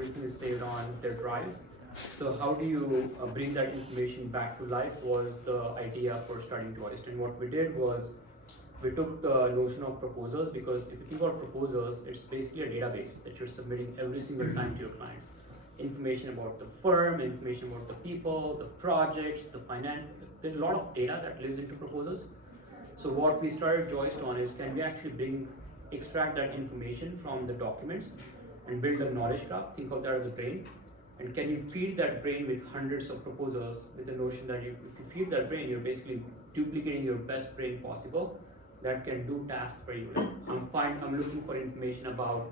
everything is saved on their drives. So how do you bring that information back to life was the idea for starting Joist. And what we did was we took the notion of proposals, because if you think about proposals, it's basically a database that you're submitting every single time to your client. Information about the firm, information about the people, the projects, the finance. There's a lot of data that lives into proposals. So what we started Joist on is, can we actually extract that information from the documents and build a knowledge graph? Think of that as a brain. And can you feed that brain with hundreds of proposals with the notion that if you feed that brain, you're basically duplicating your best brain possible that can do tasks for you. I'm looking for information about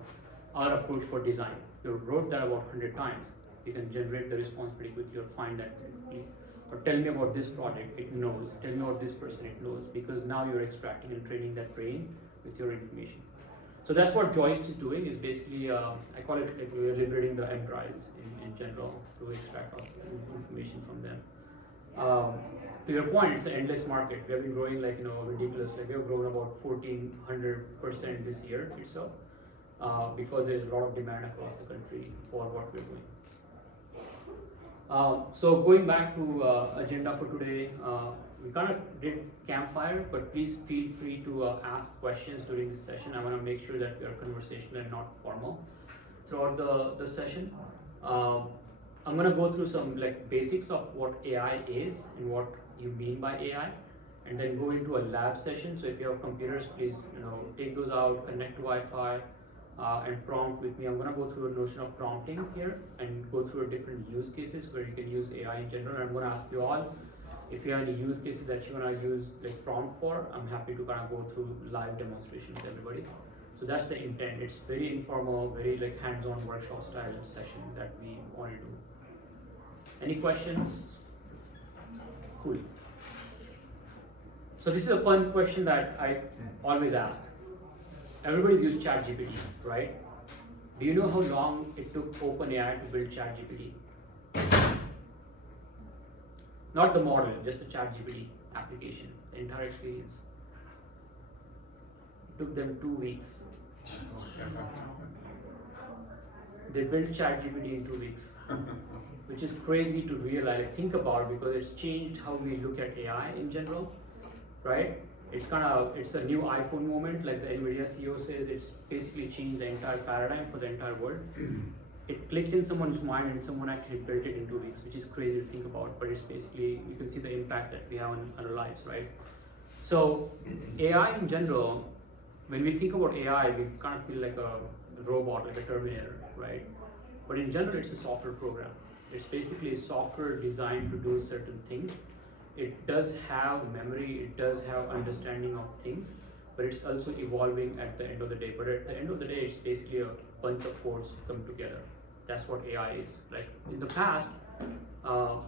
our approach for design. You wrote that about 100 times. You can generate the response pretty quickly or find that quickly. Or tell me about this project, it knows. Tell me about this person, it knows. Because now you're extracting and training that brain with your information. So that's what Joist is doing, is basically, I call it like we're liberating the M drives in general to extract information from them. To your point, it's an endless market. We have been growing like, ridiculous. Like we have grown about 1,400% this year itself, because there's a lot of demand across the country for what we're doing. So going back to agenda for today, we kind of did campfire, but please feel free to ask questions during this session. I want to make sure that we are conversational and not formal throughout the session. I'm going to go through some like basics of what AI is and what you mean by AI, and then go into a lab session. So if you have computers, please take those out, connect to Wi-Fi, and prompt with me. I'm going to go through a notion of prompting here and go through different use cases where you can use AI in general. I'm going to ask you all if you have any use cases that you want to use like prompt for. I'm happy to kind of go through live demonstration with everybody. So that's the intent. It's very informal, very like hands-on workshop style session that we want to do. Any questions? Cool. So this is a fun question that I always ask. Everybody's used ChatGPT, right? Do you know how long it took OpenAI to build ChatGPT? Not the model, just the ChatGPT application, the entire experience. It took them 2 weeks. They built ChatGPT in 2 weeks, which is crazy to realize, think about, because it's changed how we look at AI in general, right? It's a new iPhone moment, like the NVIDIA CEO says. It's basically changed the entire paradigm for the entire world. It clicked in someone's mind and someone actually built it in 2 weeks, which is crazy to think about, but it's basically, you can see the impact that we have on our lives, right? So AI in general, when we think about AI, we kind of feel like a robot, like a Terminator, right? But in general, it's a software program. It's basically software designed to do certain things. It does have memory, it does have understanding of things, but it's also evolving at the end of the day. But at the end of the day, it's basically a bunch of codes come together. That's what AI is. Like in the past,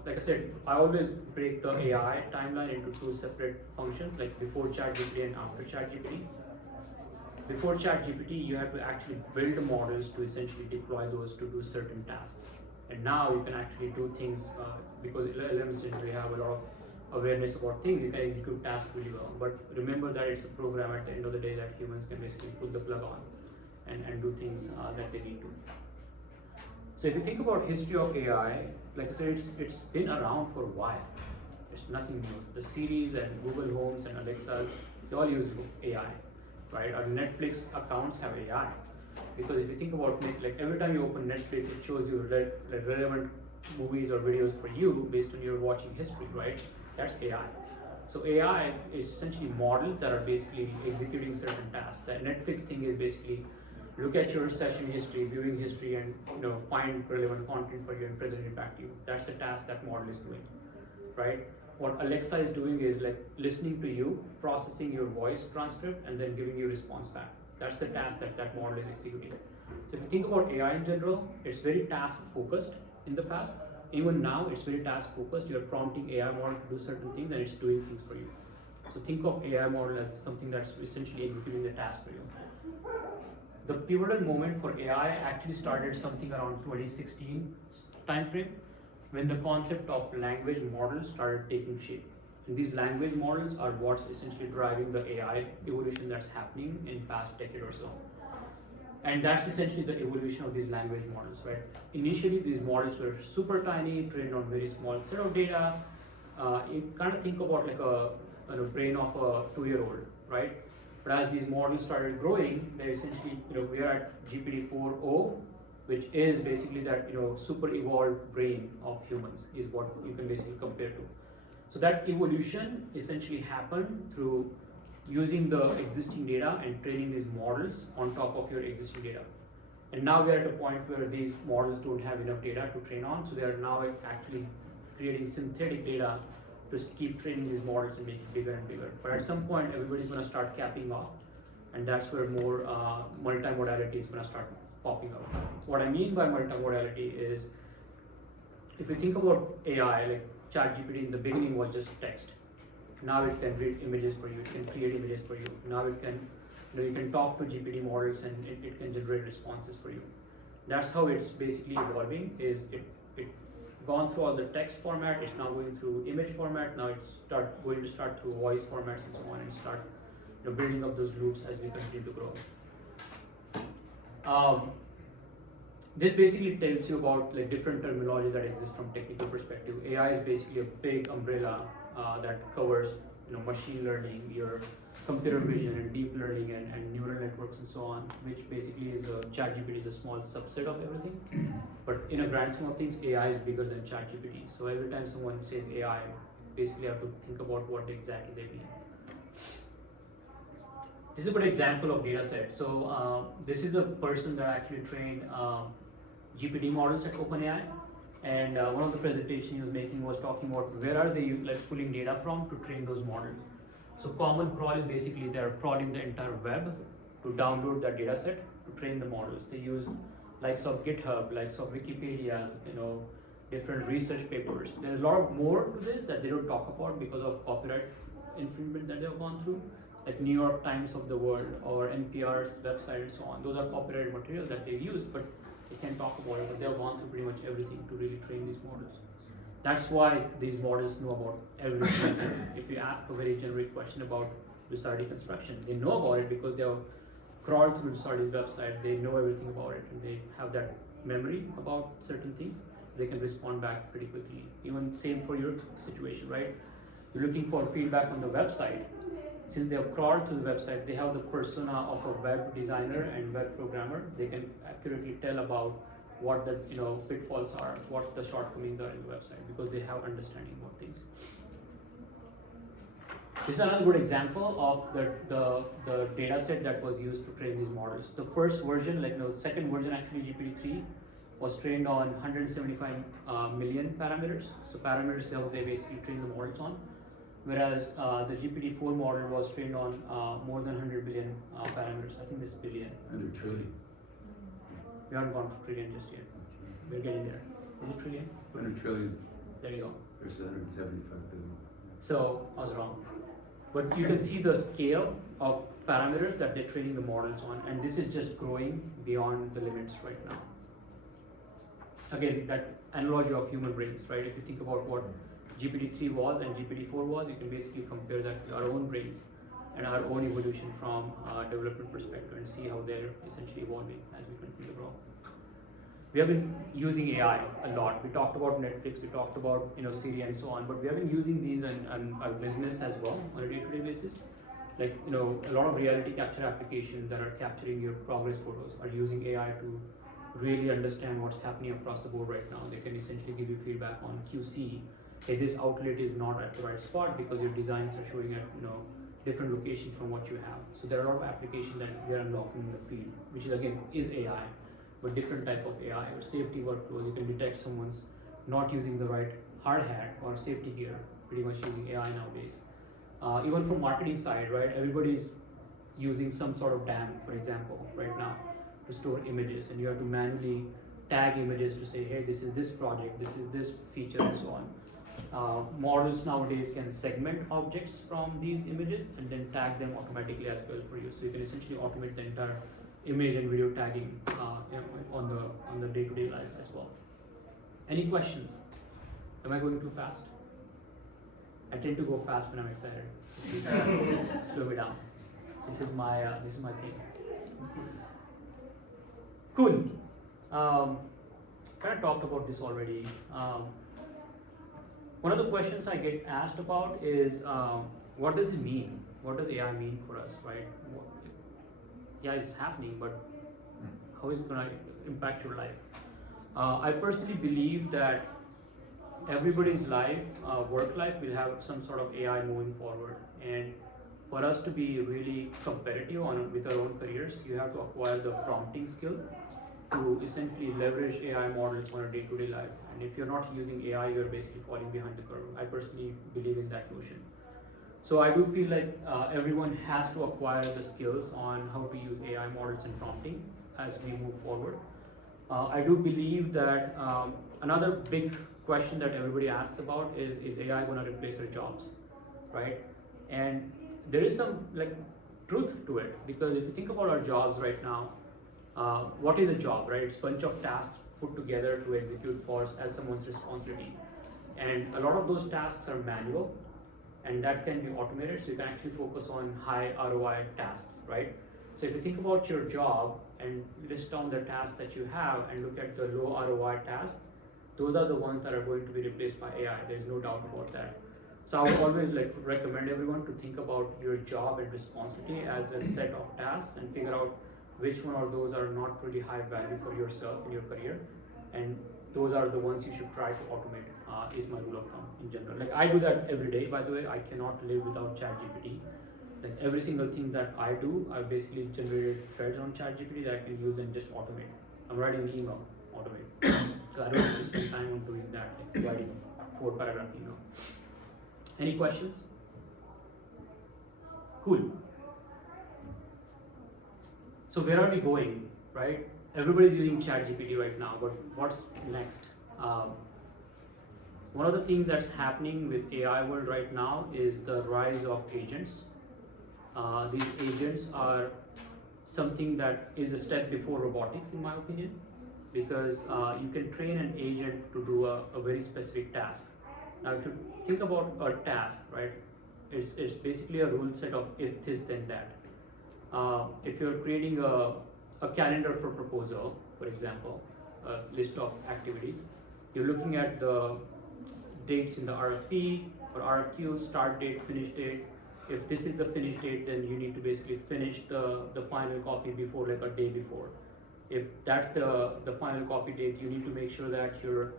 like I said, I always break the AI timeline into 2 separate functions, like before ChatGPT and after ChatGPT. Before ChatGPT, you had to actually build models to essentially deploy those to do certain tasks. And now you can actually do things, because LLMs generally have a lot of awareness about things, you can execute tasks really well. But remember that it's a program at the end of the day that humans can basically pull the plug on and do things that they need to. So if you think about history of AI, like I said, it's been around for a while. It's nothing new. The Siris and Google Homes and Alexas, they all use AI, right? Our Netflix accounts have AI. Because if you think about it, like every time you open Netflix, it shows you relevant movies or videos for you based on your watching history, right? That's AI. So AI is essentially models that are basically executing certain tasks. The Netflix thing is basically look at your session history, viewing history, and find relevant content for you and present it back to you. That's the task that model is doing, right? What Alexa is doing is like listening to you, processing your voice transcript, and then giving you a response back. That's the task that model is executing. So if you think about AI in general, it's very task focused in the past. Even now, it's very task focused. You're prompting AI model to do certain things and it's doing things for you. So think of AI model as something that's essentially executing the task for you. The pivotal moment for AI actually started something around 2016 timeframe, when the concept of language models started taking shape. And these language models are what's essentially driving the AI evolution that's happening in past decade or so. And that's essentially the evolution of these language models, right? Initially, these models were super tiny, trained on very small set of data. You kind of think about like a brain of a 2-year-old, right? But as these models started growing, they essentially, we are at GPT-4o, which is basically that, super evolved brain of humans is what you can basically compare to. So that evolution essentially happened through using the existing data and training these models on top of your existing data. And now we are at a point where these models don't have enough data to train on, so they are now actually creating synthetic data to keep training these models and make it bigger and bigger. But at some point, everybody's going to start capping off, and that's where more multimodality is going to start popping up. What I mean by multimodality is, if you think about AI, like ChatGPT in the beginning was just text. Now it can read images for you, it can create images for you. Now it can, you can talk to GPT models and it can generate responses for you. That's how it's basically evolving, is it gone through all the text format, it's now going through image format, now it's going to start through voice formats and so on, and start building up those loops as we continue to grow. This basically tells you about like different terminology that exists from technical perspective. AI is basically a big umbrella that covers machine learning, your computer vision and deep learning and neural networks and so on, which basically is ChatGPT is a small subset of everything. But in a grand scheme of things, AI is bigger than ChatGPT. So every time someone says AI, basically have to think about what exactly they mean. This is a good example of data set. So this is a person that actually trained GPT models at OpenAI. And one of the presentations he was making was talking about where are they pulling data from to train those models. So common crawl is basically they're crawling the entire web to download that data set to train the models. They use likes of GitHub, likes of Wikipedia, different research papers. There's a lot more to this that they don't talk about because of copyright infringement that they've gone through, like New York Times of the world or NPR's website and so on. Those are copyrighted material that they use, but they can't talk about it, but they've gone through pretty much everything to really train these models. That's why these models know about everything. If you ask a very generic question about Lusardi construction, they know about it because they have crawled through Lusardi's website, they know everything about it, and they have that memory about certain things. They can respond back pretty quickly. Even same for your situation, right? You're looking for feedback on the website. Since they have crawled to the website, they have the persona of a web designer and web programmer. They can accurately tell about what the pitfalls are, what the shortcomings are in the website, because they have understanding about things. This is another good example of the data set that was used to train these models. The first version, second version actually, GPT-3, was trained on 175 million parameters. So parameters is how they basically train the models on. Whereas the GPT-4 model was trained on more than 100 billion parameters. I think this is billion. 100 trillion. We haven't gone to trillion just yet. We're getting there. Is it trillion? 100 trillion There you go. versus 175 billion. So I was wrong. But you can see the scale of parameters that they're training the models on, and this is just growing beyond the limits right now. Again, that analogy of human brains, right? If you think about what GPT-3 was and GPT-4 was, you can basically compare that to our own brains and our own evolution from a development perspective and see how they're essentially evolving as we continue to grow. We have been using AI a lot. We talked about Netflix, we talked about Siri and so on, but we have been using these in our business as well on a day-to-day basis. Like a lot of reality capture applications that are capturing your progress photos are using AI to really understand what's happening across the board right now. They can essentially give you feedback on QC. Hey, this outlet is not at the right spot because your designs are showing at different locations from what you have. So there are a lot of applications that we are unlocking in the field, which is again is AI, but different type of AI or safety workflows. You can detect someone's not using the right hard hat or safety gear, pretty much using AI nowadays. Even from marketing side, right? Everybody's using some sort of DAM, for example, right now to store images, and you have to manually tag images to say, hey, this is this project, this is this feature, and so on. Models nowadays can segment objects from these images and then tag them automatically as well for you. So you can essentially automate the entire image and video tagging on the day-to-day life as well. Any questions? Am I going too fast? I tend to go fast when I'm excited. Slow me down. This is my thing. Cool. Kind of talked about this already. One of the questions I get asked about is, what does it mean? What does AI mean for us, right? Yeah, it's happening, but how is it going to impact your life? I personally believe that everybody's life, work life, will have some sort of AI moving forward. And for us to be really competitive with our own careers, you have to acquire the prompting skill to essentially leverage AI models on a day-to-day life. And if you're not using AI, you're basically falling behind the curve. I personally believe in that notion. So I do feel like everyone has to acquire the skills on how to use AI models and prompting as we move forward. I do believe that another big question that everybody asks about is AI going to replace our jobs, right? And there is some like truth to it, because if you think about our jobs right now, what is a job, right? It's a bunch of tasks put together to execute for as someone's responsibility. And a lot of those tasks are manual, and that can be automated, so you can actually focus on high ROI tasks, right? So if you think about your job and list down the tasks that you have and look at the low ROI tasks, those are the ones that are going to be replaced by AI. There's no doubt about that. So I would always like to recommend everyone to think about your job and responsibility as a set of tasks and figure out which one of those are not really high value for yourself in your career, and those are the ones you should try to automate, is my rule of thumb in general. Like I do that every day, by the way. I cannot live without ChatGPT. Like every single thing that I do, I basically generated threads on ChatGPT that I can use and just automate. I'm writing an email, automate. So I don't have to spend time on doing that, like writing 4-paragraph email. Any questions? Cool. So where are we going, right? Everybody's using ChatGPT right now, but what's next? One of the things that's happening with AI world right now is the rise of agents. These agents are something that is a step before robotics, in my opinion, because you can train an agent to do a very specific task. Now, if you think about a task, right, it's basically a rule set of if this, then that. If you're creating a calendar for proposal, for example, a list of activities, you're looking at the dates in the RFP or RFQ, start date, finish date. If this is the finish date, then you need to basically finish the final copy before, like a day before. If that's the final copy date, you need to make sure that your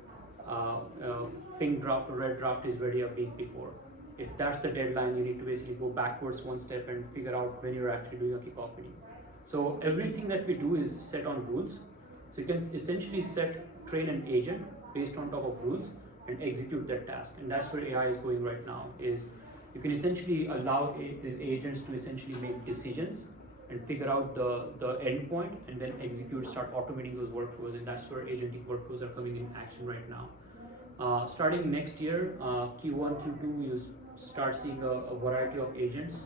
pink draft or red draft is ready a week before. If that's the deadline, you need to basically go backwards one step and figure out when you're actually doing a kickoff meeting. So everything that we do is set on rules. So you can essentially train an agent based on top of rules and execute that task. And that's where AI is going right now, is you can essentially allow these agents to essentially make decisions and figure out the endpoint and then start automating those workflows. And that's where agentic workflows are coming in action right now. Starting next year, Q1, Q2, we'll start seeing a variety of agents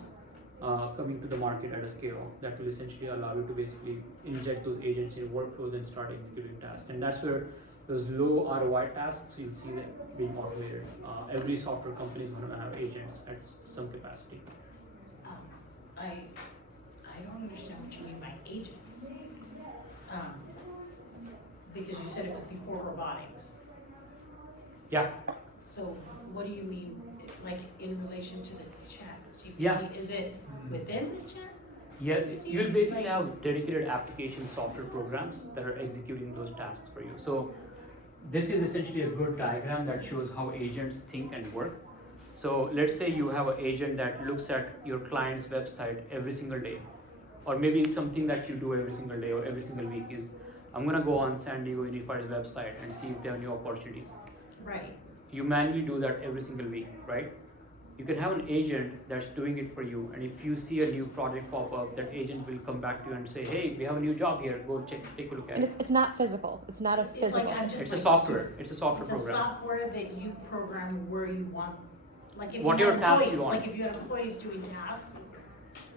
coming to the market at a scale that will essentially allow you to basically inject those agents in workflows and start executing tasks. And that's where those low ROI tasks, you'll see that being automated. Every software company is going to have agents at some capacity. I don't understand what you mean by agents. Because you said it was before robotics. Yeah. So what do you mean, like in relation to the chat GPT? Yeah. Is it within the chat? Yeah, you'll basically have dedicated application software programs that are executing those tasks for you. So this is essentially a good diagram that shows how agents think and work. So let's say you have an agent that looks at your client's website every single day, or maybe something that you do every single day or every single week is, I'm gonna go on San Diego Unified's website and see if there are new opportunities. Right. You manually do that every single week, right? You can have an agent that's doing it for you, and if you see a new project pop up, that agent will come back to you and say, hey, we have a new job here, go take a look at And it. it's not physical. It's not a It's physical. like It's a software. It's a software It's a program. software that you program where you want, like if What you your had task you employees, want. like if you had employees doing tasks,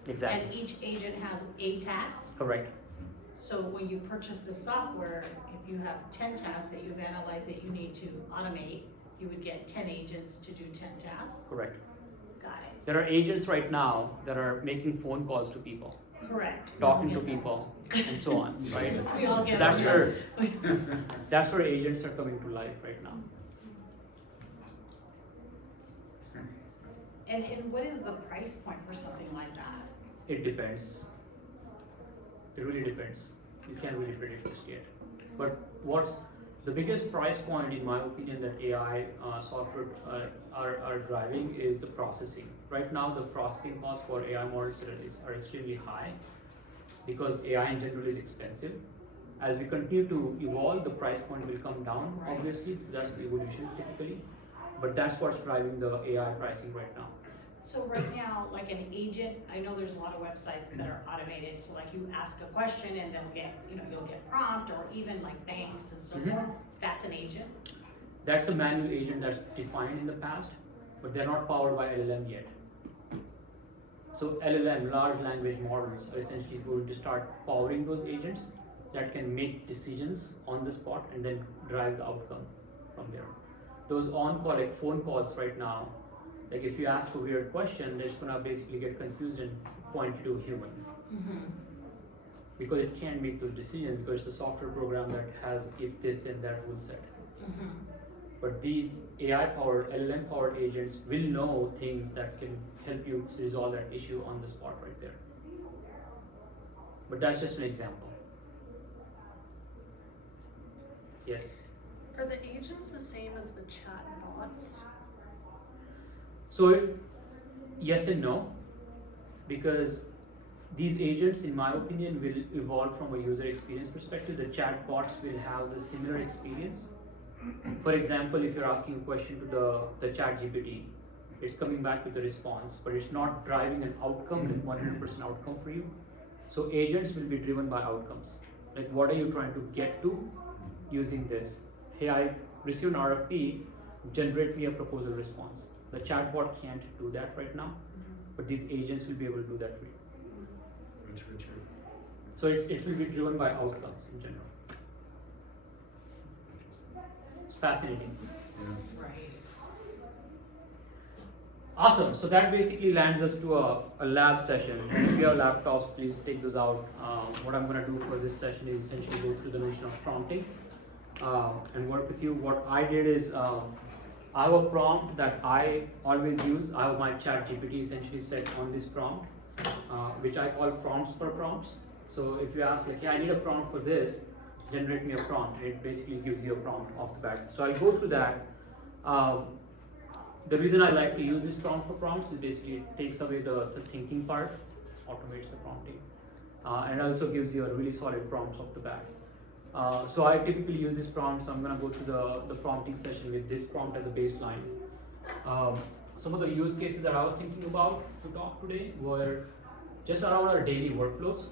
and Exactly. each agent has a task. Correct. So when you purchase the software, if you have 10 tasks that you've analyzed that you need to automate, you would get 10 agents to do 10 tasks. Correct. Got it. There are agents right now that are making phone calls to people. Correct. We talking all to get that. people, and so on, right? We all So get that's that. where agents are coming to life right now. And what is the price point for something like that? It depends. It really depends. You can't really predict this yet. But what's the biggest price point, in my opinion, that AI software are driving is the processing. Right now, the processing costs for AI models are extremely high because AI in general is expensive. As we continue to evolve, the price point will come down, Right. obviously. That's the evolution typically. But that's what's driving the AI pricing right now. So right now, like an agent, I know there's a lot of websites that are automated, so like you ask a question and they'll get, you'll get prompt, or even like banks and so Mhm. forth, that's an agent? That's a manual agent that's defined in the past, but they're not powered by LLM yet. So LLM, large language models, are essentially going to start powering those agents that can make decisions on the spot and then drive the outcome from there. Those on-call, like phone calls right now, like if you ask a weird question, they're just gonna basically get confused and point you to a human. Mm-hmm. Because it can't make those decisions because it's a software program that has if this then that rule set. Mm-hmm. But these AI powered, LLM powered agents will know things that can help you resolve that issue on the spot right there. But that's just an example. Yes. Are the agents the same as the chat bots? So yes and no, because these agents, in my opinion, will evolve from a user experience perspective. The chatbots will have the similar experience. For example, if you're asking a question to the chat GPT, it's coming back with a response, but it's not driving an outcome, like 100% outcome for you. So agents will be driven by outcomes. Like what are you trying to get to using this? Hey, I received an RFP, generate me a proposal response. The chatbot can't do that right now, but these agents will be able to do that for you. Richard. So it will be driven by outcomes in general. It's fascinating. Yeah. Right. Awesome. So that basically lands us to a lab session. If you have laptops, please take those out. What I'm going to do for this session is essentially go through the notion of prompting and work with you. What I did is I have a prompt that I always use. I have my chat GPT essentially set on this prompt, which I call prompts for prompts. So if you ask like, yeah, I need a prompt for this, generate me a prompt. It basically gives you a prompt off the bat. So I'll go through that. The reason I like to use this prompt for prompts is basically it takes away the thinking part, automates the prompting, and also gives you a really solid prompts off the bat. So I typically use this prompt, so I'm going to go through the prompting session with this prompt as a baseline. Some of the use cases that I was thinking about to talk today were just around our daily workflows,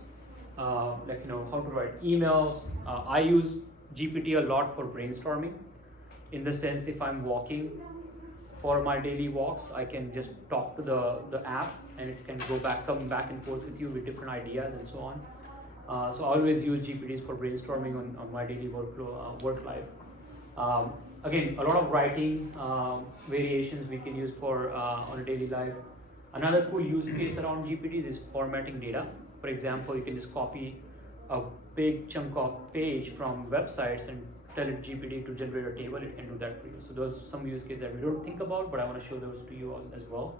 like how to write emails. I use GPT a lot for brainstorming, in the sense if I'm walking for my daily walks, I can just talk to the app and it can come back and forth with you with different ideas and so on. So I always use GPTs for brainstorming on my daily workflow, work life. Again, a lot of writing variations we can use for on a daily life. Another cool use case around GPTs is formatting data. For example, you can just copy a big chunk of page from websites and tell it GPT to generate a table. It can do that for you. So those are some use cases that we don't think about, but I want to show those to you all as well.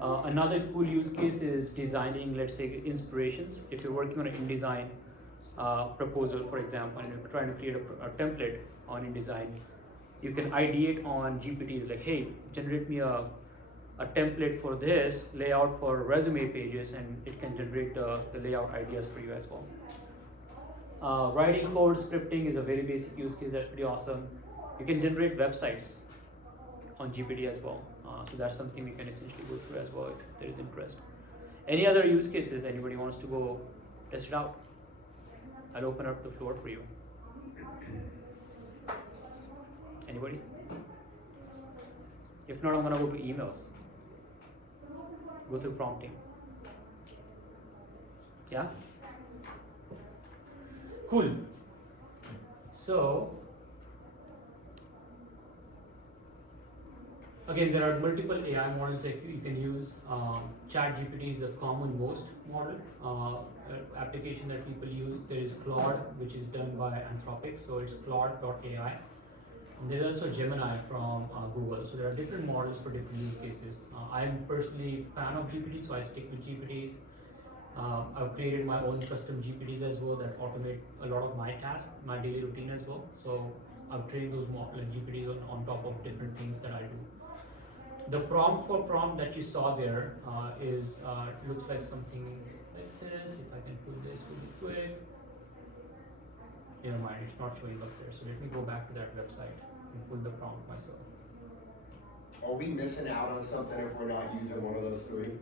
Another cool use case is designing, let's say, inspirations. If you're working on an InDesign proposal, for example, and you're trying to create a template on InDesign, you can ideate on GPT, like, hey, generate me a template for this layout for resume pages, and it can generate the layout ideas for you as well. Writing code, scripting is a very basic use case that's pretty awesome. You can generate websites on GPT as well. So that's something we can essentially go through as well if there is interest. Any other use cases anybody wants to go test it out? I'll open up the floor for you. Anybody? If not, I'm gonna go to emails. Go through prompting. Yeah? Cool. So Again, there are multiple AI models that you can use. ChatGPT is the common most model application that people use. There is Claude, which is done by Anthropic, so it's Claude.ai. And there's also Gemini from Google. So there are different models for different use cases. I'm personally a fan of GPTs, so I stick with GPTs. I've created my own custom GPTs as well that automate a lot of my tasks, my daily routine as well. So I've trained those GPTs on top of different things that I do. The prompt that you saw there is looks like something like this. If I can pull this really quick. Never mind, it's not showing up there. So let me go back to that website and pull the prompt myself. Are we missing out on something if we're not using one of those three?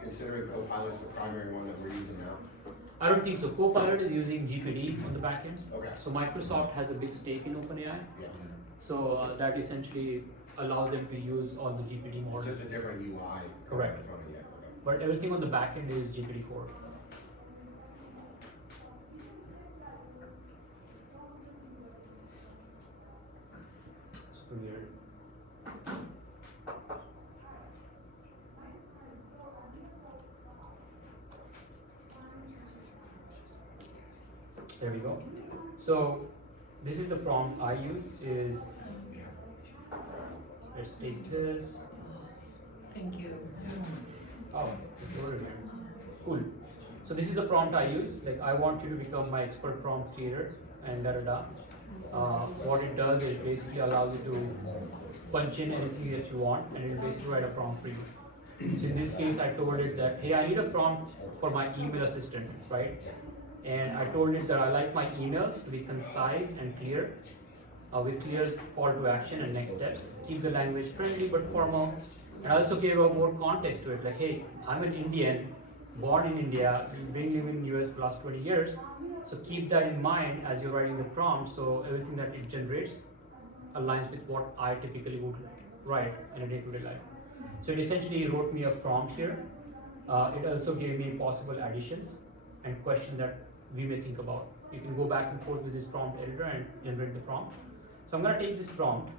Considering Copilot's the primary one that we're using now? I don't think so. Copilot is using GPD on the back end. Okay. So Microsoft has a big stake in OpenAI. Yeah. So that essentially allows them to use all the GPD It's models. just a different UI. Correct. in front of you. Okay. But everything on the back end is GPT-4. Super weird. There we go. So this is the prompt I use is, let's take this. Thank you. Oh, it's over here. Cool. So this is the prompt I use. Like, I want you to become my expert prompt creator and da da da. What it does is basically allows you to punch in anything that you want and it will basically write a prompt for you. So in this case, I told it that, hey, I need a prompt for my email assistant, right? And I told it that I like my emails to be concise and clear, with clear call to action and next steps. Keep the language friendly but formal. And I also gave a more context to it, like, hey, I'm an Indian, born in India, been living in US for the last 20 years. So keep that in mind as you're writing the prompt, so everything that it generates aligns with what I typically would write in a day-to-day life. So it essentially wrote me a prompt here. It also gave me possible additions and questions that we may think about. You can go back and forth with this prompt editor and generate the prompt. So I'm going to take this prompt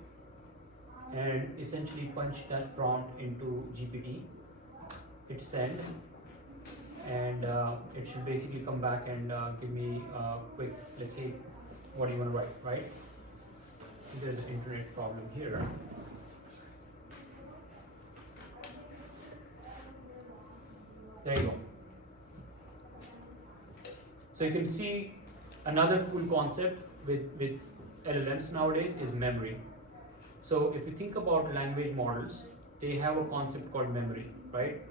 and essentially punch that prompt into GPT. Hit send, and it should basically come back and give me a quick, like, hey, what do you want to write, right? There's an internet problem here. There you go. So you can see another cool concept with LLMs nowadays is memory. So if you think about language models, they have a concept called memory, right?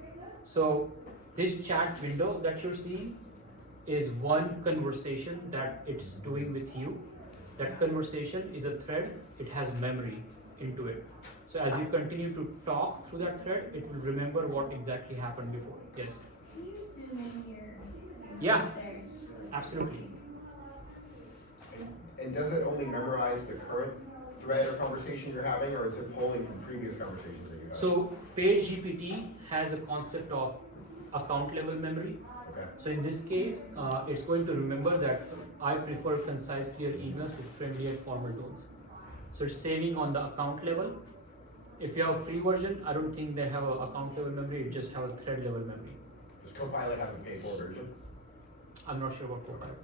So this chat window that you're seeing is one conversation that it's doing with you. That conversation is a thread, it has memory into it. So as you continue to talk through that thread, it will remember what exactly happened before. Yes? Can you zoom in here? Yeah. Right there, just really Absolutely. And does it only memorize the current thread or conversation you're having, or is it pulling from previous conversations that you had? So paid GPT has a concept of account level memory. Okay. So in this case, it's going to remember that I prefer concise, clear emails with friendly and formal tones. So it's saving on the account level. If you have a free version, I don't think they have an account level memory, it just have a thread level memory. Does Copilot have a paid for version? I'm not sure about Copilot.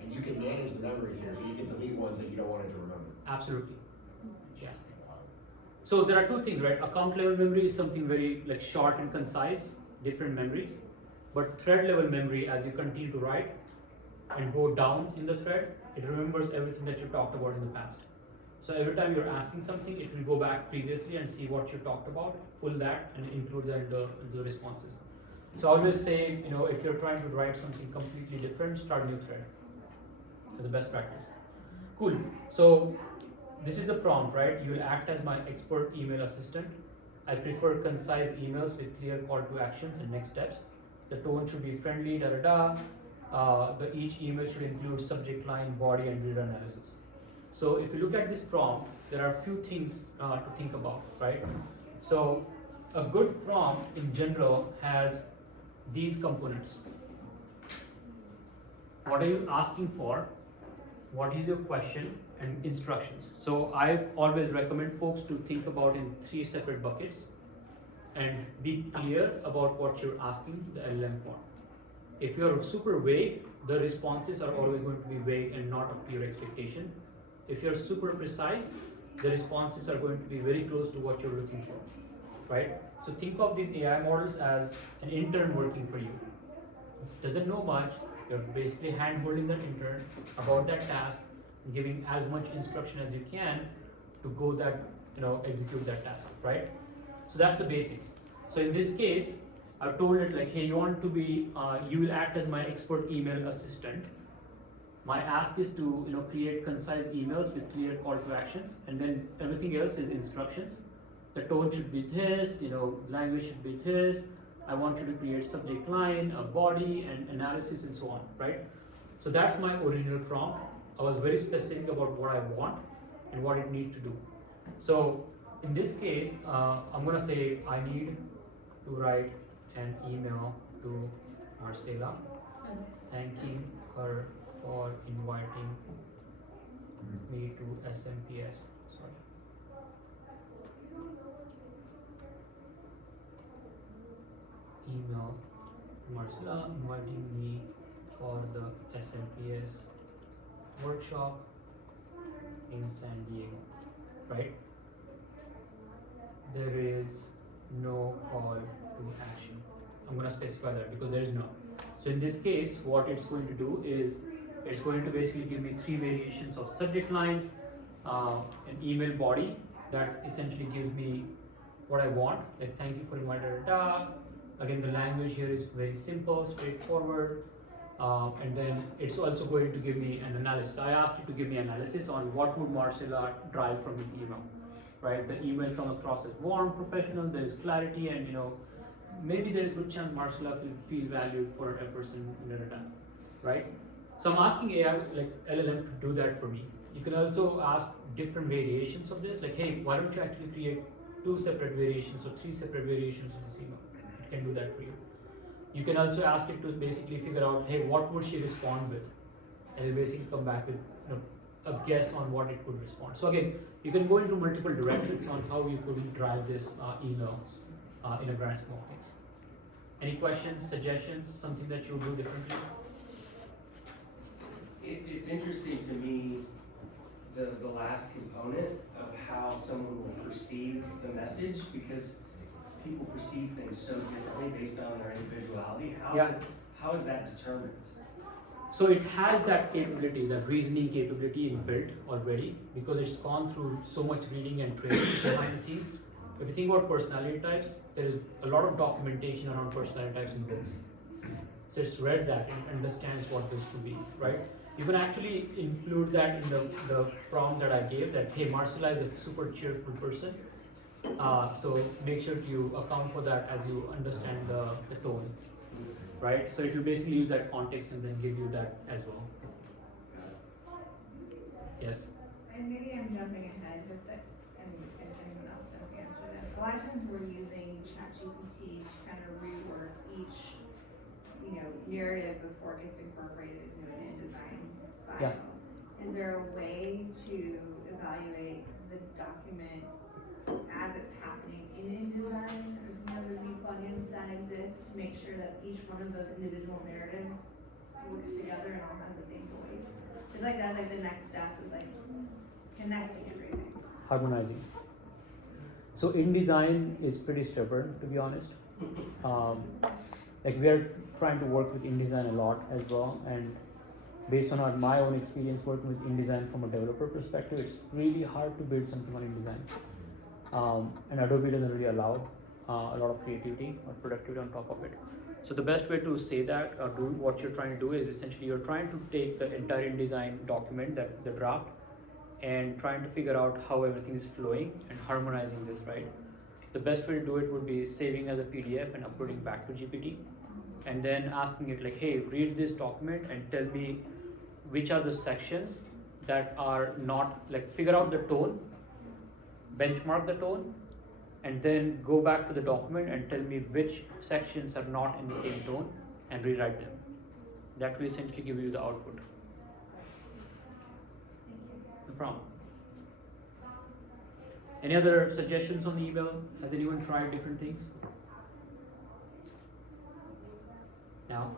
And you can manage the memories here, so you can delete ones that you don't want it to remember. Absolutely. Yeah. So there are two things, right? Account level memory is something very like short and concise, different memories. But thread level memory, as you continue to write and go down in the thread, it remembers everything that you talked about in the past. So every time you're asking something, it will go back previously and see what you talked about, pull that and include that in the responses. So I always say, you know, if you're trying to write something completely different, start a new thread as a best practice. Cool. So this is the prompt, right? You will act as my expert email assistant. I prefer concise emails with clear call to actions and next steps. The tone should be friendly, da da da. Each email should include subject line, body, and reader analysis. So if you look at this prompt, there are a few things to think about, right? So a good prompt in general has these components. What are you asking for? what is your question, and instructions. So I always recommend folks to think about in 3 separate buckets and be clear about what you're asking the LLM for. If you're super vague, the responses are always going to be vague and not up to your expectation. If you're super precise, the responses are going to be very close to what you're looking for, right? So think of these AI models as an intern working for you. Doesn't know much, you're basically hand-holding that intern about that task, giving as much instruction as you can to go that, execute that task, right? So that's the basics. So in this case, I've told it like, hey, you want to be, you will act as my expert email assistant. My ask is to, create concise emails with clear call to actions, and then everything else is instructions. The tone should be this, language should be this. I want you to create subject line, a body, and analysis, and so on, right? So that's my original prompt. I was very specific about what I want and what it needs to do. So in this case, I'm gonna say I need to write an email to Marcela, thanking her for inviting me to SMPS. Sorry. Email to Marcela inviting me for the SMPS workshop in San Diego, right? There is no call to action. I'm going to specify that because there is none. So in this case, what it's going to do is it's going to basically give me 3 variations of subject lines, an email body that essentially gives me what I want, like thank you for inviting her. Again, the language here is very simple, straightforward, and then it's also going to give me an analysis. I asked it to give me analysis on what would Marcela drive from this email, right? The email come across as warm, professional, there is clarity, and maybe there is good chance Marcela will feel valued for her efforts in her time, right? So I'm asking AI, like LLM, to do that for me. You can also ask different variations of this, like, hey, why don't you actually create 2 separate variations or 3 separate variations of this email? It can do that for you. You can also ask it to basically figure out, hey, what would she respond with? And it'll basically come back with a guess on what it could respond. So again, you can go into multiple directions on how you could drive this email in a grand scheme of things. Any questions, suggestions, something that you would do differently? It's interesting to me, the last component of how someone will perceive the message, because people perceive things so differently based on their individuality. How is that determined? So it has that capability, that reasoning capability inbuilt already, because it's gone through so much reading and training behind the scenes. If you think about personality types, there is a lot of documentation around personality types in books. So it's read that and understands what this could be, right? You can actually include that in the prompt that I gave, that, hey, Marcela is a super cheerful person. So make sure you account for that as you understand the tone, right? So it will basically use that context and then give you that as well. Yes? And maybe I'm jumping ahead, but and if anyone else knows the answer to this, a lot of times we're using ChatGPT to kind of rework each, narrative before it gets incorporated into an InDesign file. Yeah. Is there a way to evaluate the document as it's happening in InDesign? Or the new plugins that exist to make sure that each one of those individual narratives works together and all has the same voice? I feel like that's like the next step, is like connecting everything. Harmonizing. So InDesign is pretty stubborn, to be honest. Like we are trying to work with InDesign a lot as well, and based on my own experience working with InDesign from a developer perspective, it's really hard to build something on InDesign. And Adobe doesn't really allow a lot of creativity or productivity on top of it. So the best way to say that, or do what you're trying to do, is essentially you're trying to take the entire InDesign document, the draft, and trying to figure out how everything is flowing and harmonizing this, right? The best way to do it would be saving as a PDF and uploading back to GPT, and then asking it like, hey, read this document and tell me which are the sections that are not, like, figure out the tone, benchmark the tone, and then go back to the document and tell me which sections are not in the same tone and rewrite them. That will essentially give you the output. prompt. Any other suggestions on the email? Has anyone tried different things? Now?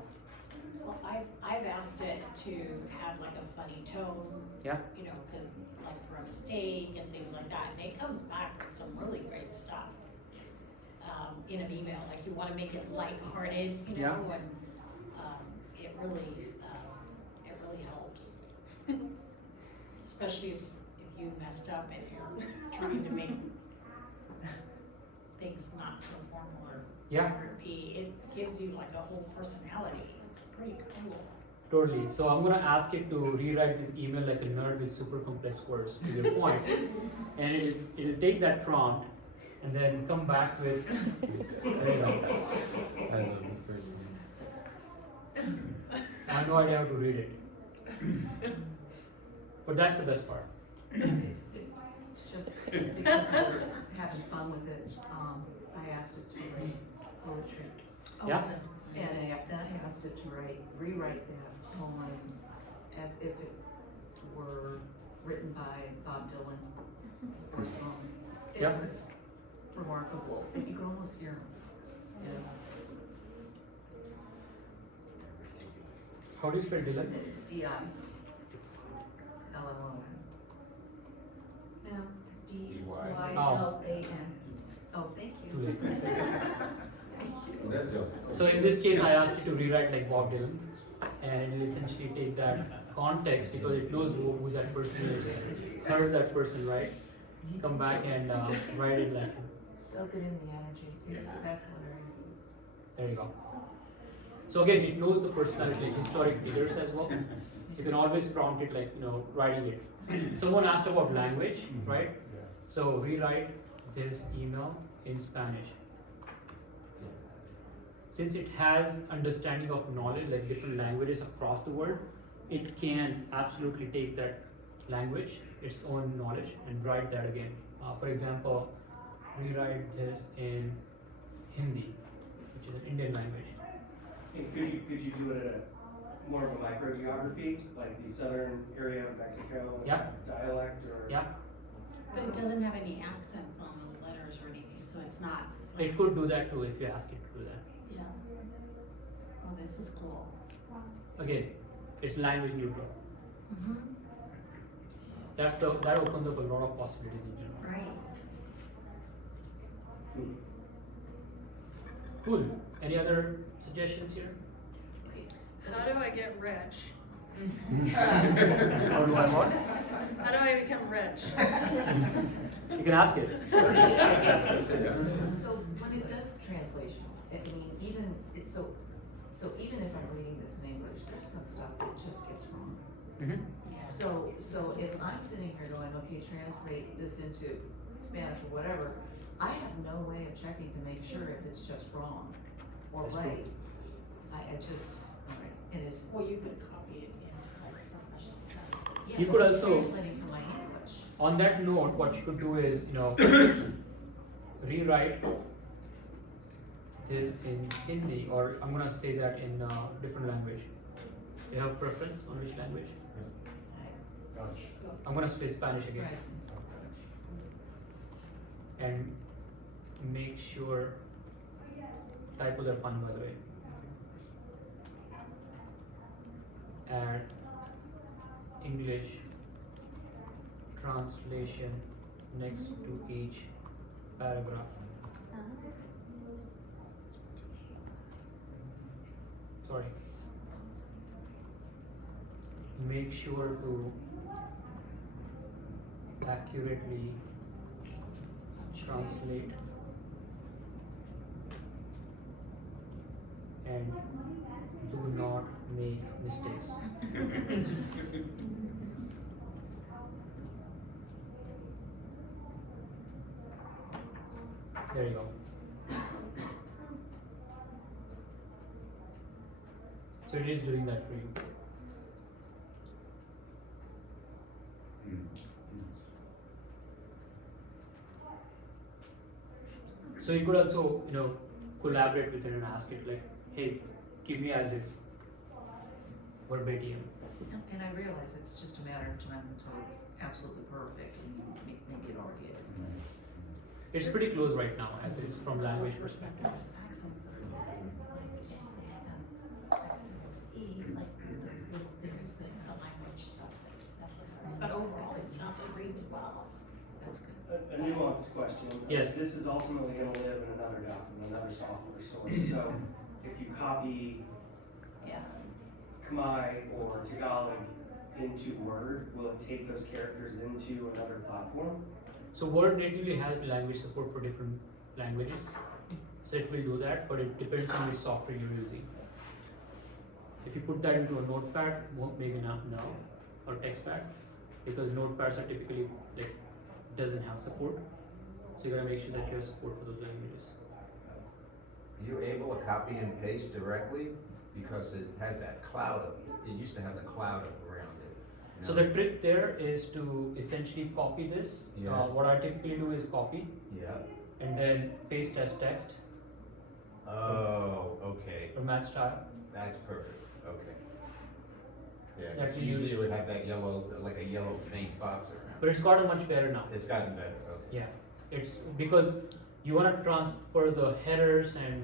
Well, I've asked it to have like a funny tone, Yeah? you know, cause like for a mistake and things like that, and it comes back with some really great stuff. In an email, like you wanna make it lighthearted, you Yeah. know, and, it really helps. Especially if you messed up and you're trying to make things not so formal or Yeah. repeat, it gives you like a whole personality, it's pretty cool. Totally. So I'm gonna ask it to rewrite this email like a nerd with super complex words to your point. And it'll take that prompt and then come back with, there you go. I love this person. I have no idea how to read it. But that's the best part. Just because I was having fun with it, I asked it to write poetry. Yeah. And then I asked it to rewrite that poem as if it were written by Bob Dylan or song. It Yeah. was remarkable. You could almost hear him. Yeah. How do you spell Dylan? D-I-L-L-O-N. No, D-Y-L-A-N. Oh, thank Too you. late. That joke. So in this case, I asked it to rewrite like Bob Dylan, and it will essentially take that context because it knows who that person is, heard that person, right? Come back and write it like him. Soak it in the energy. That's hilarious. There you go. So again, it knows the personality, like historic figures as well. You can always prompt it like, writing it. Someone asked about language, right? So rewrite this email in Spanish. Since it has understanding of knowledge, like different languages across the world, it can absolutely take that language, its own knowledge, and write that again. For example, rewrite this in Hindi, which is an Indian language. And could you do it at a more of a microgeography, like the southern area of Mexico? Yeah. Dialect or? Yeah, But it doesn't have any accents on the letters or anything, so it's not, it could do that too if you ask it to do that. yeah. Oh, this is cool. Again, it's language neutral. Mm-hmm. That opens up a lot of possibilities in general. Right. Cool. Any other suggestions here? How do I get rich? How do I what? How do I become rich? You can ask it. So when it does translations, I mean, so even if I'm reading this in English, there's some stuff that just gets wrong. Mm-hmm. So if I'm sitting here going, okay, translate this into Spanish or whatever, I have no way of checking to make sure if it's just wrong or That's true. right. I just, it is, Well, you could copy it into like professional. yeah, You could it's also- translating from my English. On that note, what you could do is, rewrite this in Hindi, or I'm gonna say that in different language. You have preference on which language? I'm gonna say Spanish again. Surprised me. And make sure typos are fine, by the way. Add English translation next to each paragraph. Sorry. Make sure to accurately translate and do not make mistakes. There you go. So it is doing that for you. So you could also, collaborate with it and ask it like, hey, give me as is. verbatim. And I realize it's just a matter of time until it's absolutely perfect, and maybe it already is. It's pretty close right now as it's from language perspective. The language stuff that's necessary, but overall, it sounds like reads well, that's good. A nuanced question. Yes. This is ultimately gonna live in another document, another software source, so if you copy Yeah. Khmer or Tagalog into Word, will it take those characters into another platform? So Word natively has language support for different languages. So it will do that, but it depends on which software you're using. If you put that into a notepad, maybe not now, or text pad, because notepads are typically like doesn't have support. So you gotta make sure that you have support for those languages. You're able to copy and paste directly because it has that cloud of, it used to have the cloud around it. you So know? the trick there is to essentially copy this. Yeah. What I typically do is copy Yeah. and then paste as text Oh, okay. or match style. That's perfect. Okay. Yeah, That 'cause you usually use- it would have that yellow, like a yellow faint box around. But it's gotten much better now. It's gotten better. Okay. Yeah, it's because you want to transfer the headers and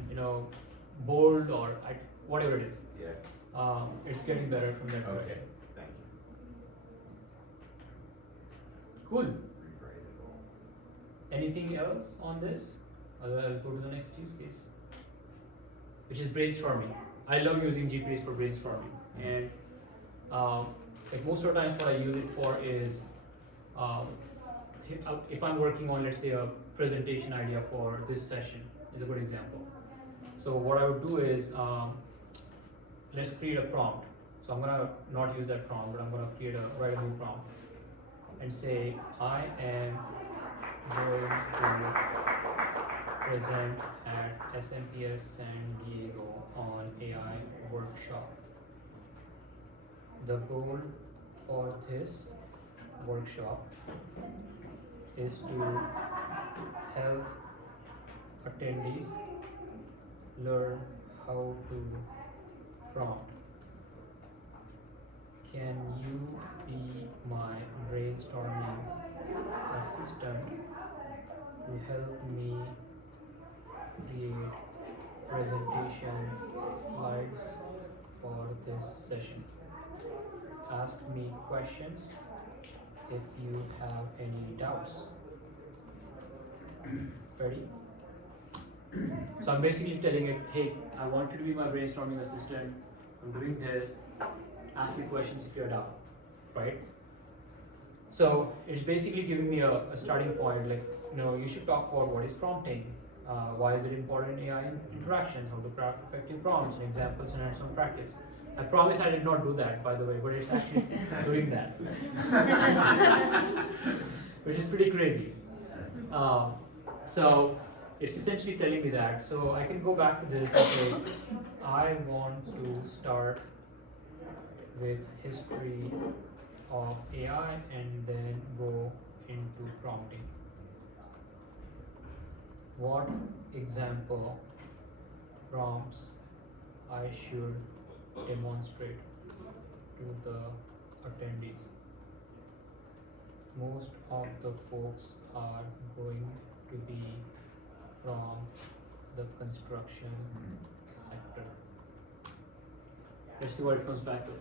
bold or whatever it is. Yeah. It's getting better from that Okay. direction. Thank you. Cool. Rewrite it all. Anything else on this? Otherwise, I'll go to the next use case, which is brainstorming. I love using GPs for brainstorming, and like most of the times, what I use it for is if I'm working on, let's say, a presentation idea for this session is a good example. So what I would do is let's create a prompt. So I'm gonna not use that prompt, but I'm gonna write a new prompt and say I am going to present at SMPS San Diego on AI workshop. The goal for this workshop is to help attendees learn how to prompt. Can you be my brainstorming assistant to help me create presentation slides for this session? Ask me questions if you have any doubts. Ready? So I'm basically telling it, hey, I want you to be my brainstorming assistant. I'm doing this. Ask me questions if you have doubt, right? So it's basically giving me a starting point, like, you should talk about what is prompting, why is it important in AI interactions, how to craft effective prompts, and examples and hands-on practice. I promise I did not do that, by the way, but it's actually doing that, which is pretty crazy. So it's essentially telling me that. So I can go back to this and say, I want to start with history of AI and then go into prompting. What example prompts I should demonstrate to the attendees? Most of the folks are going to be from the construction sector. Let's see what it comes back with.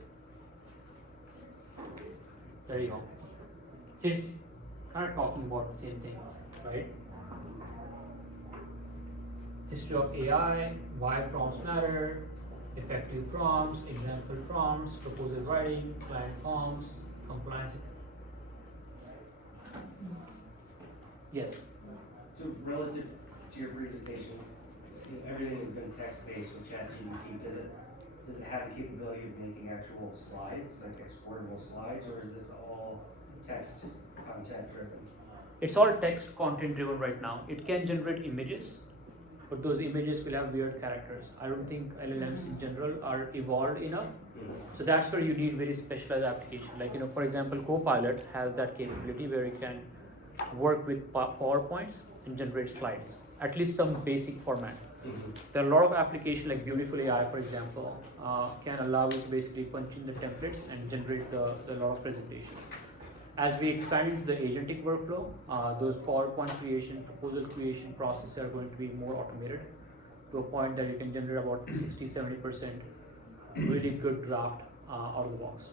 There you go. So it's kind of talking about the same thing, right? History of AI, why prompts matter, effective prompts, example prompts, proposal writing, client forms, compliance. Yes. So relative to your presentation, everything has been text-based with ChatGPT. Does it have the capability of making actual slides, like exportable slides, or is this all text content driven? It's all text content driven right now. It can generate images, but those images will have weird characters. I don't think LLMs in general are evolved enough. So that's where you need very specialized application. Like, for example, Copilot has that capability where you can work with PowerPoints and generate slides. at least some basic format. There are a lot of applications like Beautiful AI, for example, can allow you to basically punch in the templates and generate the lot of presentation. As we expand into the agentic workflow, those PowerPoint creation, proposal creation processes are going to be more automated to a point that you can generate about 60-70% really good draft out of the box.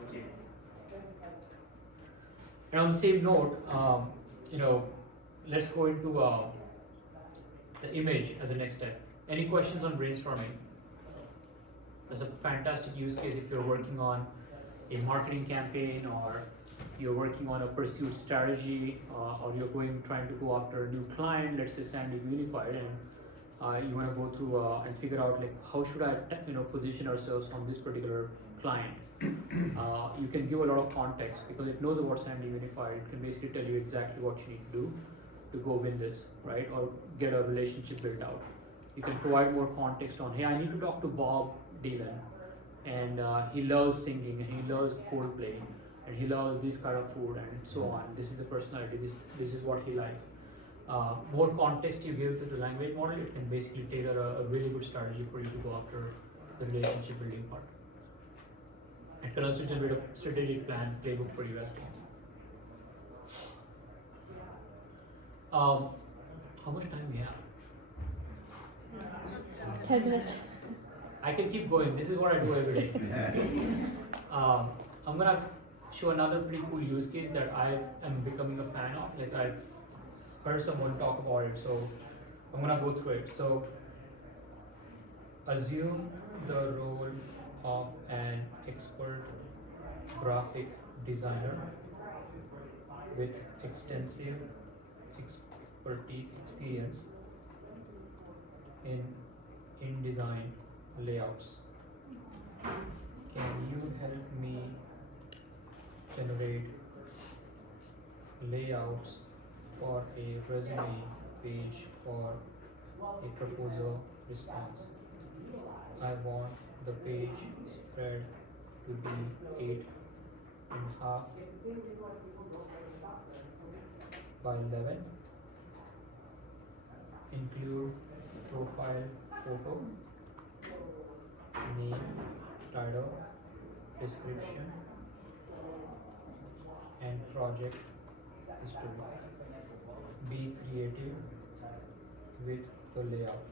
Thank you. And on the same note, let's go into the image as a next step. Any questions on brainstorming? That's a fantastic use case if you're working on a marketing campaign, or you're working on a pursuit strategy, or you're trying to go after a new client, let's say San Diego Unified, and you want to go through and figure out like how should I position ourselves on this particular client. You can give a lot of context because it knows about San Diego Unified. It can basically tell you exactly what you need to do to go win this, right? Or get a relationship built out. You can provide more context on, hey, I need to talk to Bob Dylan, and he loves singing, and he loves Coldplay, and he loves this kind of food, and so on. This is the personality. This is what he likes. More context you give to the language model, it can basically tailor a really good strategy for you to go after the relationship building part. It can also generate a strategic plan playbook for you as well. How much time we have? 10 minutes. I can keep going. This is what I do every day. I'm gonna show another pretty cool use case that I am becoming a fan of. Like I heard someone talk about it, so I'm gonna go through it. So assume the role of an expert graphic designer with extensive experience in InDesign layouts. Can you help me generate layouts for a resume page for a proposal response? I want the page spread to be 8.5 by 11. Include profile photo, name, title, description, and project history. Be creative with the layout.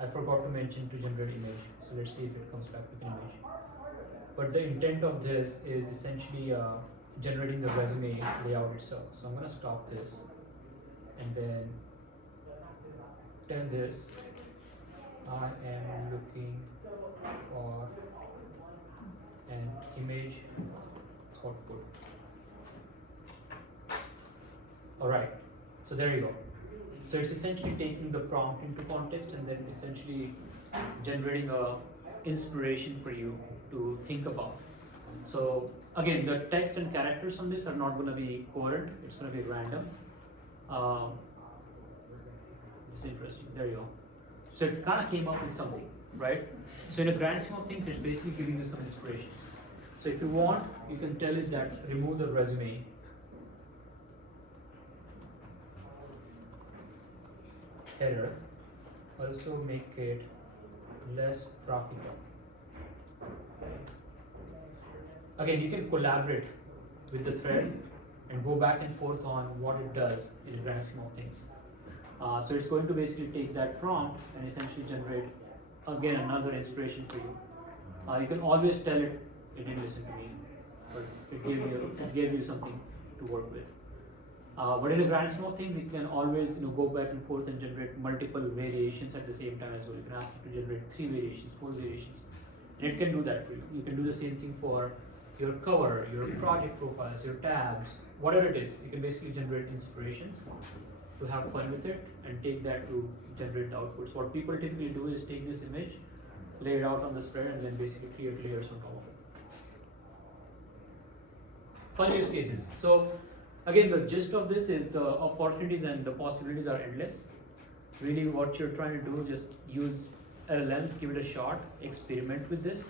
I forgot to mention to generate image, so let's see if it comes back with an image. But the intent of this is essentially generating the resume layout itself. So I'm going to stop this and then tell this I am looking for an image output. Alright, so there you go. So it's essentially taking the prompt into context and then essentially generating a inspiration for you to think about. So again, the text and characters on this are not going to be coherent, it's going to be random. It's interesting, there you go. So it kind of came up with something, right? So in a grand scheme of things, it's basically giving you some inspiration. So if you want, you can tell it that remove the resume. Header, also make it less graphical. Again, you can collaborate with the thread and go back and forth on what it does in the grand scheme of things. So it's going to basically take that prompt and essentially generate again another inspiration for you. You can always tell it didn't listen to me, but it gave you something to work with. But in the grand scheme of things, you can always go back and forth and generate multiple variations at the same time as well. You can ask it to generate 3 variations, 4 variations, and it can do that for you. You can do the same thing for your cover, your project profiles, your tabs, whatever it is. You can basically generate inspirations to have fun with it and take that to generate the outputs. What people typically do is take this image, lay it out on the spread, and then basically create layers on top of it. Fun use cases. So again, the gist of this is the opportunities and the possibilities are endless. Really what you're trying to do is just use LLMs, give it a shot, experiment with this,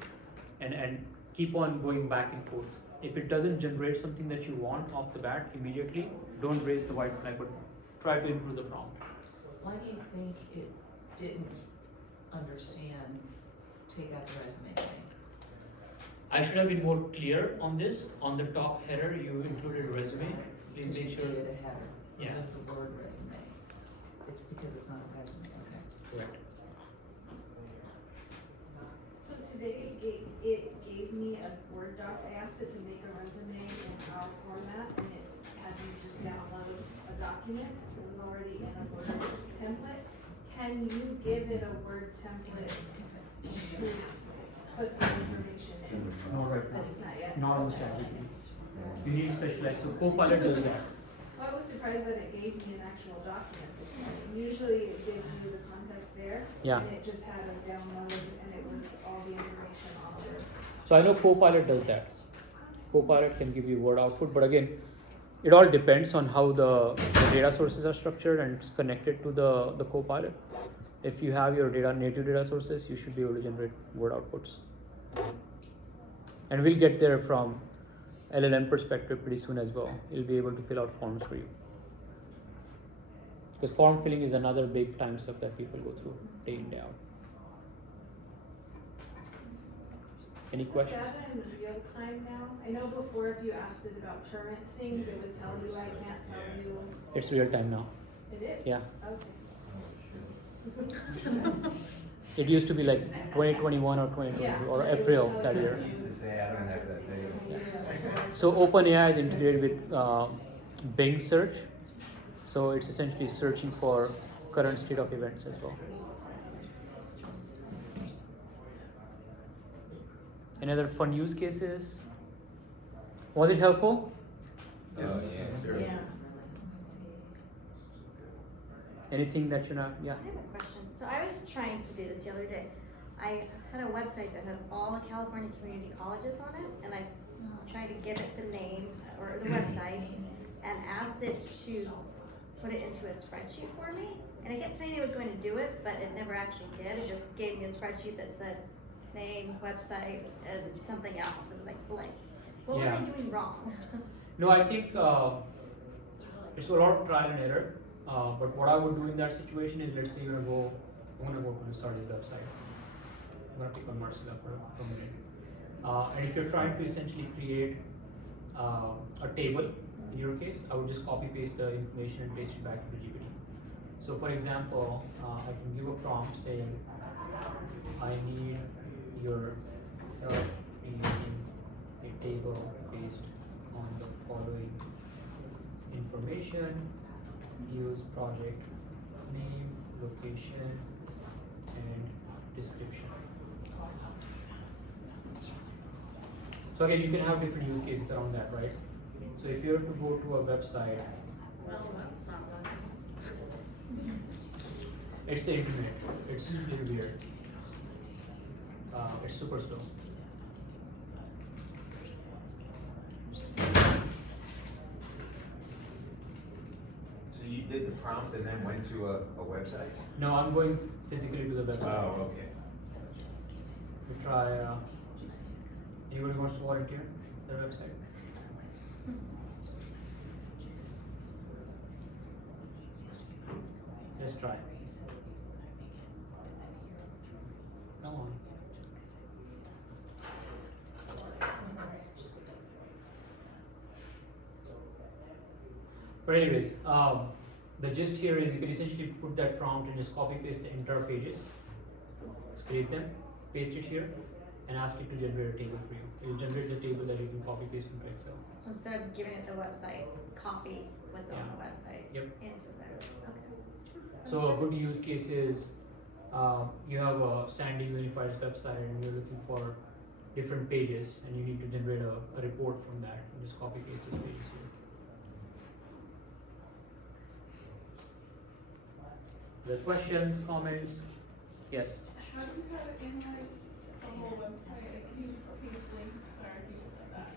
and keep on going back and forth. If it doesn't generate something that you want off the bat immediately, don't raise the white flag, but try to improve the prompt. Why do you think it didn't understand take out the resume thing? I should have been more clear on this. On the top header, you included resume. Please Because make you sure. made it a header, you Yeah. have the word resume. It's because it's not a resume, okay. Correct. So today it gave me a Word doc, I asked it to make a resume in our format, and it had me just download a document, it was already in a Word template. Can you give it a Word template to put the information in? Not right now. Not yet? Not on the strategy. You need specialized. So Copilot does that. Well, I was surprised that it gave me an actual document this morning. Usually it gives you the context there. Yeah. And it just had a download and it was all the information on there. So I know Copilot does that. Copilot can give you word output, but again, it all depends on how the data sources are structured and it's connected to the Copilot. If you have your native data sources, you should be able to generate word outputs. And we'll get there from LLM perspective pretty soon as well. You'll be able to fill out forms for you. Because form filling is another big time suck that people go through day in, day out. Any questions? Data in real time now? I know before if you asked it about current things, it would tell you, I can't tell you. It's real time now. It is? Yeah. Okay. It used to be like 2021 or 2022 Yeah, or it would April tell that you. year. I used to say I don't have that thing. So OpenAI is integrated with Bing search. So it's essentially searching for current state of events as well. Any other fun use cases? Was it helpful? Oh, yeah, sure. Yeah. Anything that you're not, yeah. I have a question. So I was trying to do this the other day. I had a website that had all the California community colleges on it, and I tried to give it the name or the website and asked it to put it into a spreadsheet for me. And it kept saying it was going to do it, but it never actually did. It just gave me a spreadsheet that said name, website, and something else. It was like blank. What Yeah. was I doing wrong? No, I think it's a lot of trial and error. But what I would do in that situation is, let's say I'm gonna go to Sardi's website. I'm gonna pick on Marcella for a minute. And if you're trying to essentially create a table, in your case, I would just copy paste the information and paste it back into GPT. So for example, I can give a prompt saying, I need your help creating a table based on the following information. Use project name, location, and description. So again, you can have different use cases around that, right? So if you were to go to a website, No, that's not one. it's the internet. It's really weird. It's super slow. So you did the prompt and then went to a website? No, I'm going physically to the website. Oh, okay. We try. Anybody wants to volunteer their website? Let's try. Come on. But anyways, the gist here is you can essentially put that prompt and just copy paste the entire pages, scrape them, paste it here, and ask it to generate a table for you. It will generate the table that you can copy paste into Excel. So instead of giving it the website, copy what's on the website Yep. into there. Okay. So a good use case is you have a Sandy Unifier's website and you're looking for different pages and you need to generate a report from that. You just copy paste those pages here. Other questions, comments? Yes. How do you have it analyze the whole website? Like, can you paste links or do you set that?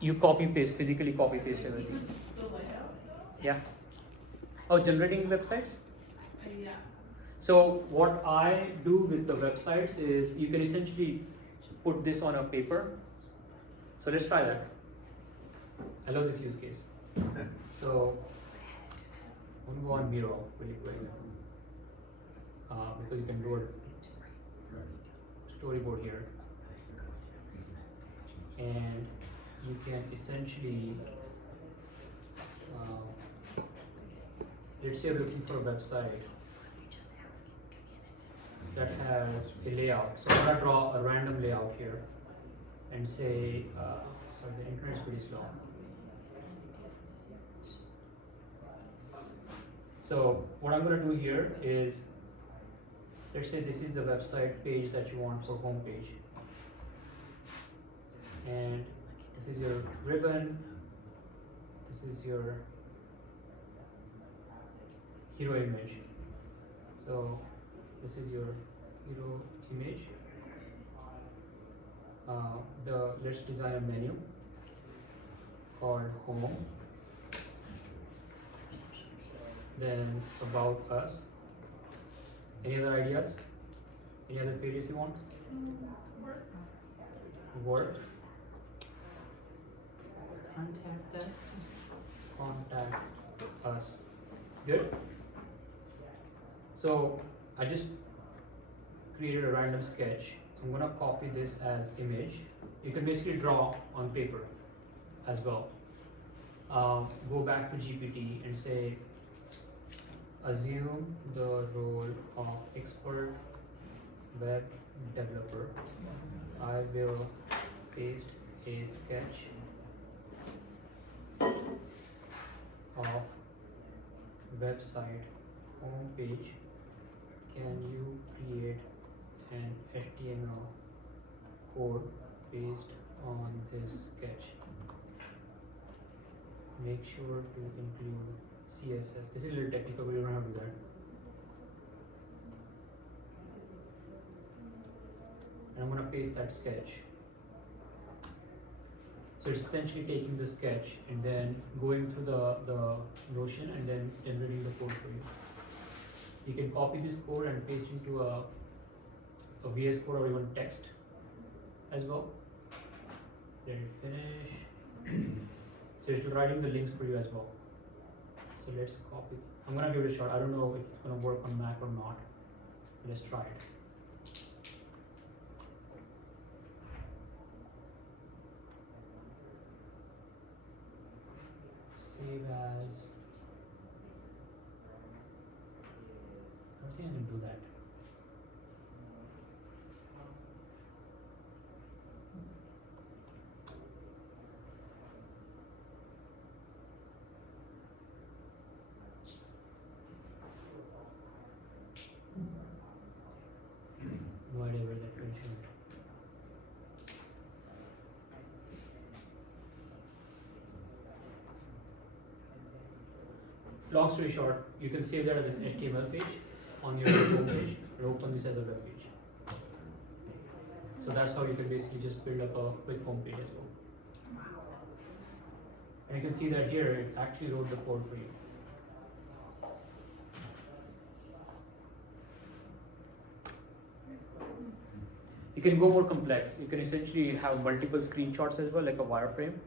You copy paste, physically copy paste everything. The layout? Yeah. Oh, generating websites? Yeah. So what I do with the websites is you can essentially put this on a paper. So let's try that. I love this use case. So I'm gonna go on Miro really quick. Because you can do a storyboard here. And you can essentially, let's say you're looking for a website that has a layout. So I'm gonna draw a random layout here and say, sorry, the internet is pretty slow. So what I'm gonna do here is, let's say this is the website page that you want for home page. And this is your ribbon, this is your hero image. So this is your hero image. Let's design a menu called home. Then about us. Any other ideas? Any other pages you want? Work. Contact us. Contact us. Good. So I just created a random sketch. I'm gonna copy this as image. You can basically draw on paper as well. Go back to GPT and say, assume the role of expert web developer. I will paste a sketch of website homepage. Can you create an HTML code based on this sketch? Make sure to include CSS. This is a little technical, but you don't have to do that. And I'm gonna paste that sketch. So it's essentially taking the sketch and then going through the Notion and then generating the code for you. You can copy this code and paste into a VS Code or even text as well. Let it finish. So it's writing the links for you as well. So let's copy. I'm gonna give it a shot. I don't know if it's gonna work on Mac or not. Let's try it. Save as. I don't think I can do that. No idea where that went to. Long story short, you can save that as an HTML page on your home page and open this as a web page. So that's how you can basically just build up a quick home page as well. And you can see that here it actually wrote the code for you. You can go more complex. You can essentially have multiple screenshots as well, like a wireframe.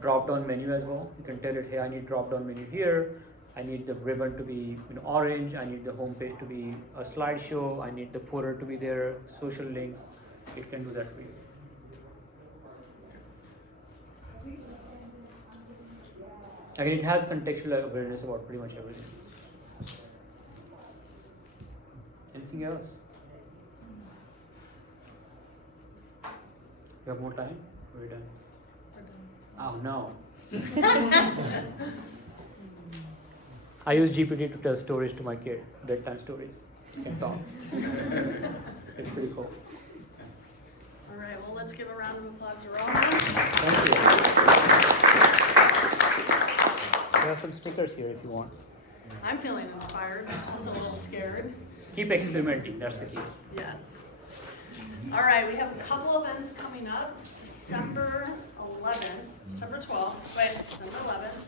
Drop down menu as well. You can tell it, hey, I need drop down menu here. I need the ribbon to be orange. I need the home page to be a slideshow. I need the footer to be there, social links. It can do that for you. Again, it has contextual awareness about pretty much everything. Anything else? You have more time? We're done. Oh no. I use GPT to tell stories to my kid, bedtime stories. You can talk. It's pretty cool. All right, well, let's give a round of applause to Rohan. Thank you. There are some stickers here if you want. I'm feeling inspired, also a little scared. Keep experimenting, that's the key. Yes. All right, we have a couple events coming up. December 11th, December 12th, December 11th.